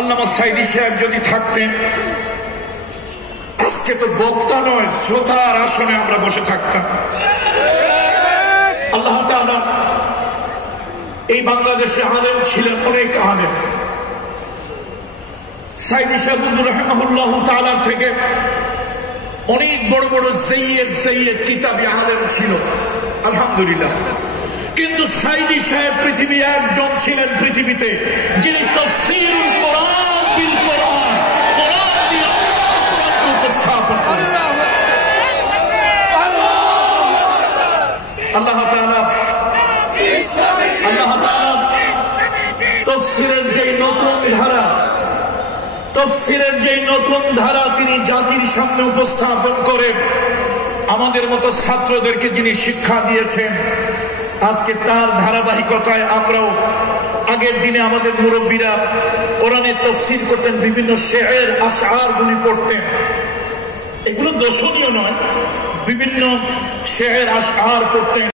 আল্লামা সাইদি সাহেব যদি থাকতেন, আজকে তো বক্তা নয় শ্রোতার আসনে আমরা বসে থাকতাম। আল্লাহ তাআলা এই বাংলাদেশে আলেম ছিলেন, অনেক আলেম। সাইদি সাহেব রাহিমাহুল্লাহ তাআলা থেকে অনেক বড় বড় সৈয়দ কিতাবি আলেম ছিল, আলহামদুলিল্লাহ। কিন্তু সাইদি সাহেব পৃথিবী একজন ছিলেন পৃথিবীতে যিনি তাফসীরুল কোরআন বিল কোরআন, কোরআন দিয়ে কোরআনকে উপস্থাপন করেছেন। আল্লাহ তাআলা তাফসীরের যে নতুন ধারা তিনি জাতির সামনে উপস্থাপন করে আমাদের মতো ছাত্রদেরকে যিনি শিক্ষা দিয়েছেন, আজকে তার ধারাবাহিকতায় আমরাও আগের দিনে আমাদের মুরব্বীরা কোরআনের তাফসীর করতেন, বিভিন্ন শের আশআর গুলি পড়তেন। এগুলো দর্শনীয় নয়, বিভিন্ন শের আশআর পড়তেন।